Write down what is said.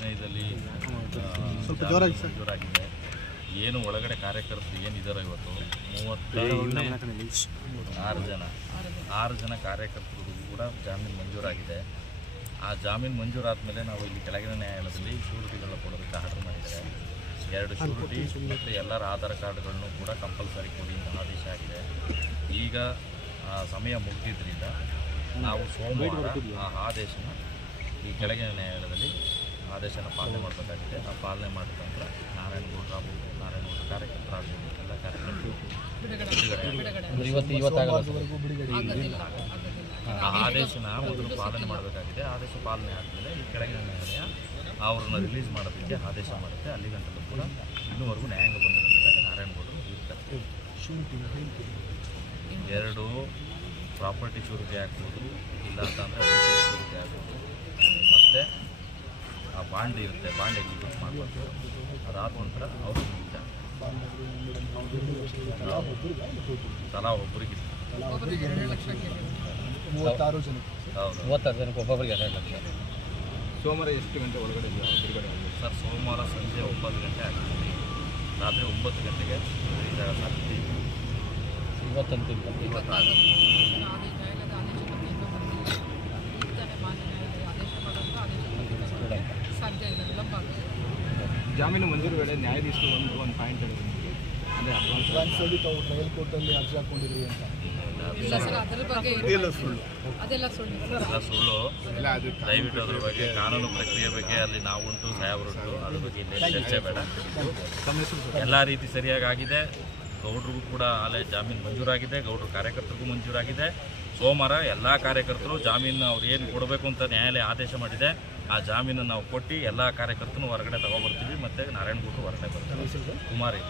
ಹದಿನೈದಲ್ಲಿ ಸ್ವಲ್ಪ ಜೋರಾಗಿ ಜೋರಾಗಿದೆ. ಏನು ಒಳಗಡೆ ಕಾರ್ಯಕರ್ತರು ಏನಿದ್ದಾರೆ ಇವತ್ತು? ಮೂವತ್ತ ಆರು ಜನ. ಆರು ಜನ ಕಾರ್ಯಕರ್ತರಿಗೂ ಕೂಡ ಜಾಮೀನು ಮಂಜೂರಾಗಿದೆ. ಆ ಜಾಮೀನು ಮಂಜೂರಾದ ಮೇಲೆ ನಾವು ಇಲ್ಲಿ ಕೆಳಗಿನ ನ್ಯಾಯಾಲಯದಲ್ಲಿ ಶೂರಿಟಿಗಳನ್ನ ಕೊಡೋದಕ್ಕೆ ಆರ್ಡರ್ ಮಾಡಿದ್ದಾರೆ. ಎರಡು ಶೂರಿಟಿ ಮತ್ತು ಎಲ್ಲರ ಆಧಾರ್ ಕಾರ್ಡ್ಗಳನ್ನು ಕೂಡ ಕಂಪಲ್ಸರಿ ಕೊಡಿ ಅಂತ ಆದೇಶ ಆಗಿದೆ. ಈಗ ಆ ಸಮಯ ಮುಗಿದಿದ್ದರಿಂದ ನಾವು ಸೋಮವಾರ ಆ ಆದೇಶನ ಈ ಕೆಳಗಿನ ನ್ಯಾಯಾಲಯದಲ್ಲಿ ಆದೇಶನ ಪಾಲನೆ ಮಾಡಬೇಕಾಗಿದೆ. ಆ ಪಾಲನೆ ಮಾಡಿದ ನಂತರ ನಾರಾಯಣಗೌಡರು ನಾರಾಯಣಗೌಡ ನಾರಾಯಣಗೌಡರ ಕಾರ್ಯಕರ್ತರಾಗ್ಬೋದು ಎಲ್ಲ ಕಾರ್ಯಕರ್ತರು ಆದೇಶನ ಮೊದಲು ಪಾಲನೆ ಮಾಡಬೇಕಾಗಿದೆ. ಆದೇಶ ಪಾಲನೆ ಆದಮೇಲೆ ಈ ಕೆಳಗಿನ ನ್ಯಾಯಾಲಯ ಅವ್ರನ್ನ ರಿಲೀಸ್ ಮಾಡೋದಕ್ಕೆ ಆದೇಶ ಮಾಡುತ್ತೆ. ಅಲ್ಲಿ ಗಂಟಲು ಕೂಡ ಇನ್ನೂವರೆಗೂ ನ್ಯಾಯಾಂಗ ಬಂದಿರೋದ್ರಿಂದ ನಾರಾಯಣಗೌಡರು ಇರ್ತಾರೆ ಎರಡು ಪ್ರಾಪರ್ಟಿ ಶೂರಿಟಿ ಆಗ್ಬೋದು ಇಲ್ಲ ಅಂತಂದರೆ ಶೂರಿಟಿ ಆಗ್ಬೋದು ಮತ್ತು ಆ ಬಾಂಡ್ ಇರುತ್ತೆ ಬಾಂಡ್ ಎಕ್ಸಿಕ್ಯೂಟ್ ಮಾಡಬೇಕು ಅದಾದ ನಂತರ ಅವರು ಮುಗಿತಾರೆ ತಲಾ ಒಬ್ಬರಿಗೆ ಮೂವತ್ತಾರು ಜನಕ್ಕೆ. ಹೌದು. ಮೂವತ್ತಾರು ಜನಕ್ಕೆ ಒಬ್ಬೊಬ್ಬರಿಗೆ ಎರಡು ಲಕ್ಷ. ಸೋಮವಾರ ಎಷ್ಟು ಗಂಟೆ ಒಳಗಡೆ ಬಿಡುಗಡೆ ಸರ್ ಸೋಮವಾರ ಸಂಜೆ ಒಂಬತ್ತು ಗಂಟೆ ಆಗ್ತದೆ. ರಾತ್ರಿ ಒಂಬತ್ತು ಗಂಟೆಗೆ ಸಾಧ್ಯ ಇವತ್ತಂತೂ ಇಲ್ಲ. ಜಾಮೀನು ಮಂಜೂರು ವೇಳೆ ನ್ಯಾಯಾಧೀಶರು ಒಂದು ಒಂದು ಪಾಯಿಂಟ್ ಹೇಳಿದ್ರು. ಅಂದರೆ ಅಡ್ವಾನ್ಸ್ ತಾವು ಟ್ರಯಲ್ ಕೋರ್ಟಲ್ಲಿ ಅರ್ಜಿ ಹಾಕೊಂಡಿದ್ರಿ ಅಂತ. ಇಲ್ಲ ಸರ್. ಅದರ ಬಗ್ಗೆ ಇದೆಲ್ಲ ಸುಳ್ಳು. ಅದೆಲ್ಲ ಸುಳ್ಳು. ಎಲ್ಲ ಸುಳ್ಳು ದಯವಿಟ್ಟು ಅದ್ರ ಬಗ್ಗೆ ಕಾನೂನು ಪ್ರಕ್ರಿಯೆ ಬಗ್ಗೆ ಅಲ್ಲಿ ನಾವುಂಟು ಸಾಹೇಬರುಂಟು ಅದ್ರ ಬಗ್ಗೆ ಇಲ್ಲಿ ಚರ್ಚೆ ಬೇಡ. ಎಲ್ಲ ರೀತಿ ಸರಿಯಾಗಿ ಆಗಿದೆ. ಗೌಡ್ರಿಗೂ ಕೂಡ ಅಲ್ಲೇ ಜಾಮೀನು ಮಂಜೂರಾಗಿದೆ, ಗೌಡ್ರ ಕಾರ್ಯಕರ್ತರಿಗೂ ಮಂಜೂರಾಗಿದೆ. ಸೋಮವಾರ ಎಲ್ಲ ಕಾರ್ಯಕರ್ತರು ಜಾಮೀನು ಅವ್ರು ಏನು ಕೊಡಬೇಕು ಅಂತ ನ್ಯಾಯಾಲಯ ಆದೇಶ ಮಾಡಿದೆ, ಆ ಜಾಮೀನು ನಾವು ಕೊಟ್ಟು ಎಲ್ಲ ಕಾರ್ಯಕರ್ತರು ಹೊರಗಡೆ ತಗೊಂಡ್ಬರ್ತೀವಿ ಮತ್ತು ನಾರಾಯಣಗೂಡರು ಹೊರಗಡೆ ಬರ್ತಾರೆ. ಕುಮಾರಿ.